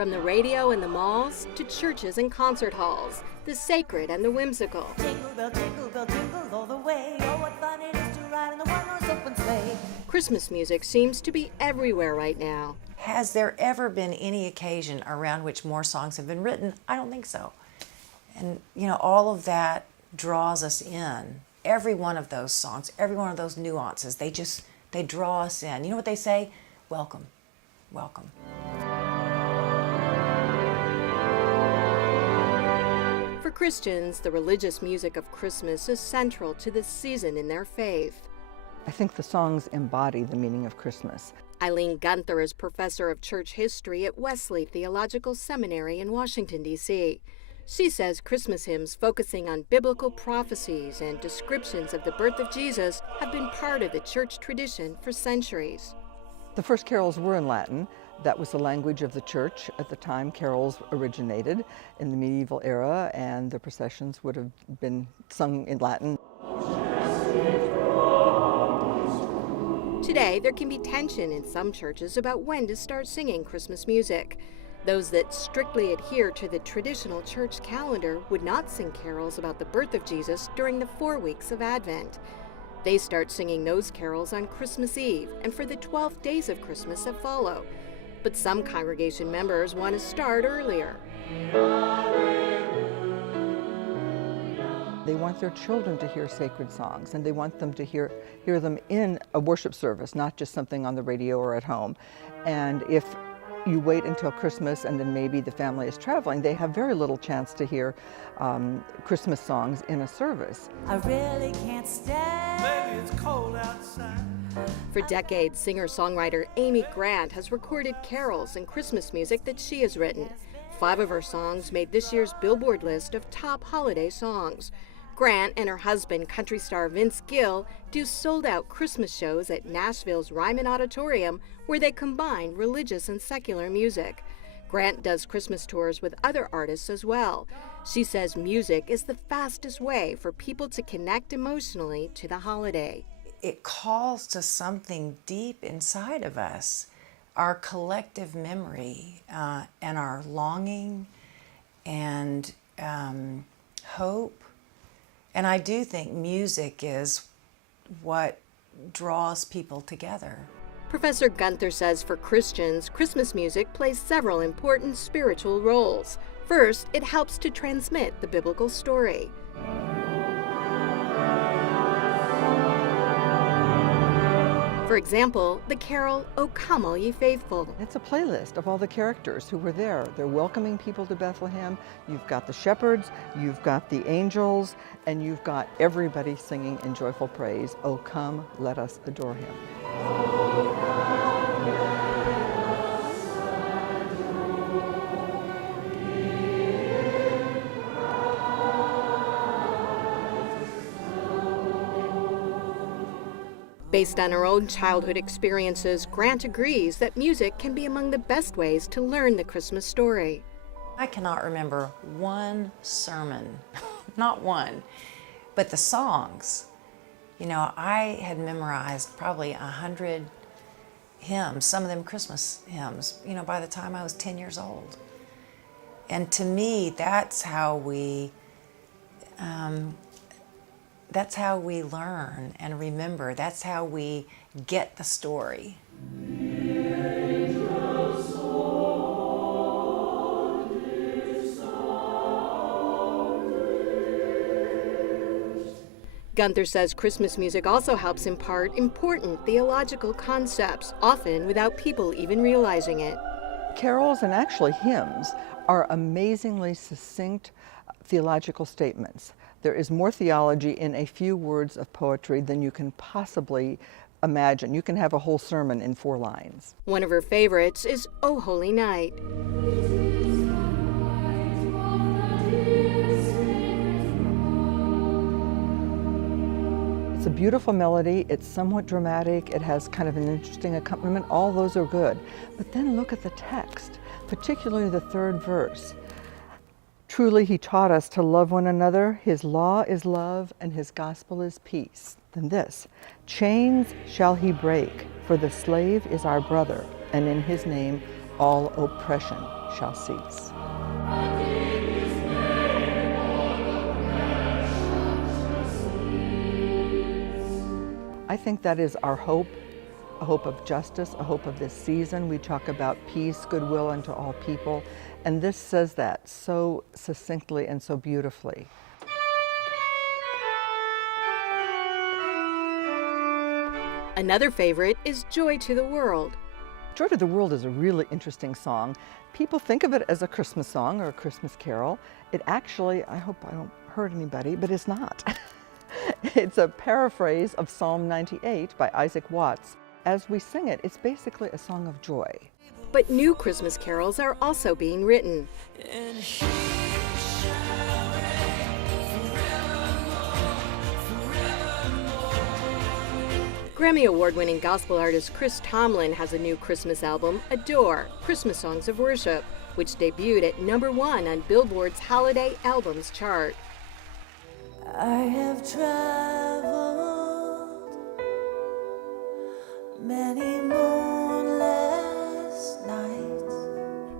From the radio and the malls to churches and concert halls, the sacred and the whimsical. Jingle bell, jingle all the way. Oh, what fun it is to ride in the one-horse open sleigh. Christmas music seems to be everywhere right now. Has there ever been any occasion around which more songs have been written? I don't think so. And, all of that draws us in. Every one of those songs, every one of those nuances, they draw us in. You know what they say? Welcome, welcome. For Christians, the religious music of Christmas is central to this season in their faith. I think the songs embody the meaning of Christmas. Eileen Guenther is professor of church history at Wesley Theological Seminary in Washington, D.C. She says Christmas hymns focusing on biblical prophecies and descriptions of the birth of Jesus have been part of the church tradition for centuries. The first carols were in Latin. That was the language of the church at the time carols originated in the medieval era, and the processions would have been sung in Latin. Today, there can be tension in some churches about when to start singing Christmas music. Those that strictly adhere to the traditional church calendar would not sing carols about the birth of Jesus during the 4 weeks of Advent. They start singing those carols on Christmas Eve and for the 12 days of Christmas that follow. But some congregation members want to start earlier. They want their children to hear sacred songs, and they want them to hear them in a worship service, not just something on the radio or at home. And if you wait until Christmas and then maybe the family is traveling, they have very little chance to hear Christmas songs in a service. I really can't stand. Baby, it's cold outside. For decades, singer-songwriter Amy Grant has recorded carols and Christmas music that she has written. 5 of her songs made this year's Billboard list of top holiday songs. Grant and her husband, country star Vince Gill, do sold-out Christmas shows at Nashville's Ryman Auditorium, where they combine religious and secular music. Grant does Christmas tours with other artists as well. She says music is the fastest way for people to connect emotionally to the holiday. It calls to something deep inside of us, our collective memory and our longing and hope. And I do think music is what draws people together. Professor Guenther says for Christians, Christmas music plays several important spiritual roles. First, it helps to transmit the biblical story. For example, the carol, "O Come All Ye Faithful." It's a playlist of all the characters who were there. They're welcoming people to Bethlehem. You've got the shepherds, you've got the angels, and you've got everybody singing in joyful praise, "O come, let us adore him." Based on her own childhood experiences, Grant agrees that music can be among the best ways to learn the Christmas story. I cannot remember one sermon, not one, but the songs. I had memorized probably 100 hymns, some of them Christmas hymns, by the time I was 10 years old. And to me, that's how we learn and remember. That's how we get the story. Guenther says Christmas music also helps impart important theological concepts, often without people even realizing it. Carols and actually hymns are amazingly succinct theological statements. There is more theology in a few words of poetry than you can possibly imagine. You can have a whole sermon in 4 lines. One of her favorites is "O Holy Night." It's a beautiful melody, it's somewhat dramatic, it has kind of an interesting accompaniment, all those are good. But then look at the text, particularly the 3rd verse. Truly he taught us to love one another, his law is love, and his gospel is peace. Then this, chains shall he break, for the slave is our brother, and in his name all oppression shall cease. I think that is our hope, a hope of justice, a hope of this season. We talk about peace, goodwill unto all people, and this says that so succinctly and so beautifully. Another favorite is Joy to the World. Joy to the World is a really interesting song. People think of it as a Christmas song or a Christmas carol. It actually, I hope I don't hurt anybody, but it's not. It's a paraphrase of Psalm 98 by Isaac Watts. As we sing it, it's basically a song of joy. But new Christmas carols are also being written. Grammy Award-winning gospel artist Chris Tomlin has a new Christmas album, Adore, Christmas Songs of Worship, which debuted at #1 on Billboard's Holiday Albums chart. I have traveled many moonless nights.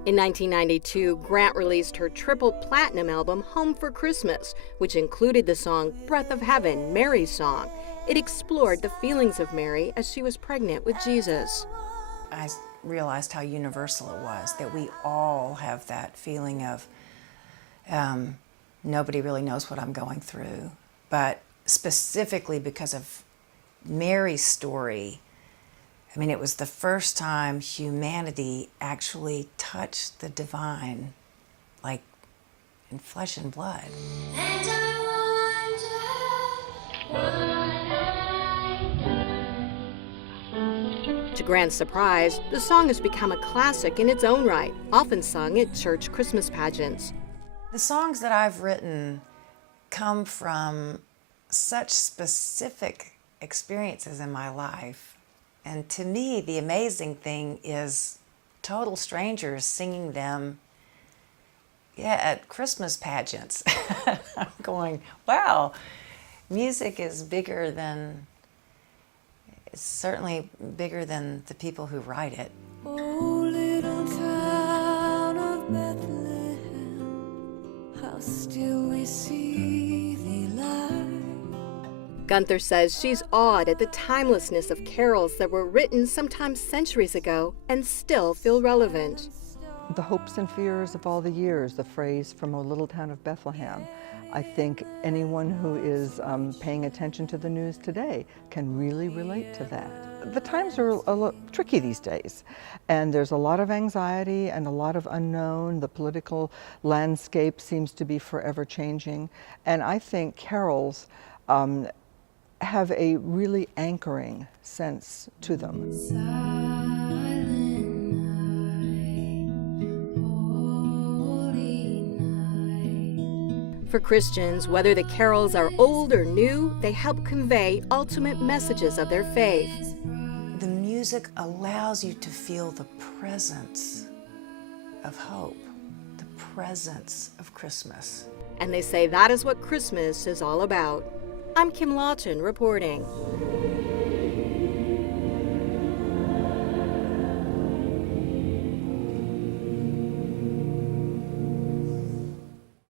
In 1992, Grant released her triple platinum album, Home for Christmas, which included the song Breath of Heaven, Mary's Song. It explored the feelings of Mary as she was pregnant with Jesus. I realized how universal it was, that we all have that feeling of nobody really knows what I'm going through. But specifically because of Mary's story, I mean, it was the first time humanity actually touched the divine, like in flesh and blood. And I wonder To Grant's surprise, the song has become a classic in its own right, often sung at church Christmas pageants. The songs that I've written come from such specific experiences in my life. And to me, the amazing thing is total strangers singing them at Christmas pageants. I'm going, wow, music is bigger than, it's certainly bigger than the people who write it. Oh, little town of Bethlehem, how still we see thee lie. Guenther says she's awed at the timelessness of carols that were written sometimes centuries ago and still feel relevant. The hopes and fears of all the years, the phrase from O Little Town of Bethlehem. I think anyone who is paying attention to the news today can really relate to that. The times are a little tricky these days, and there's a lot of anxiety and a lot of unknown. The political landscape seems to be forever changing, and I think carols have a really anchoring sense to them. For Christians, whether the carols are old or new, they help convey ultimate messages of their faith. The music allows you to feel the presence of hope, the presence of Christmas. And they say that is what Christmas is all about. I'm Kim Lawton reporting.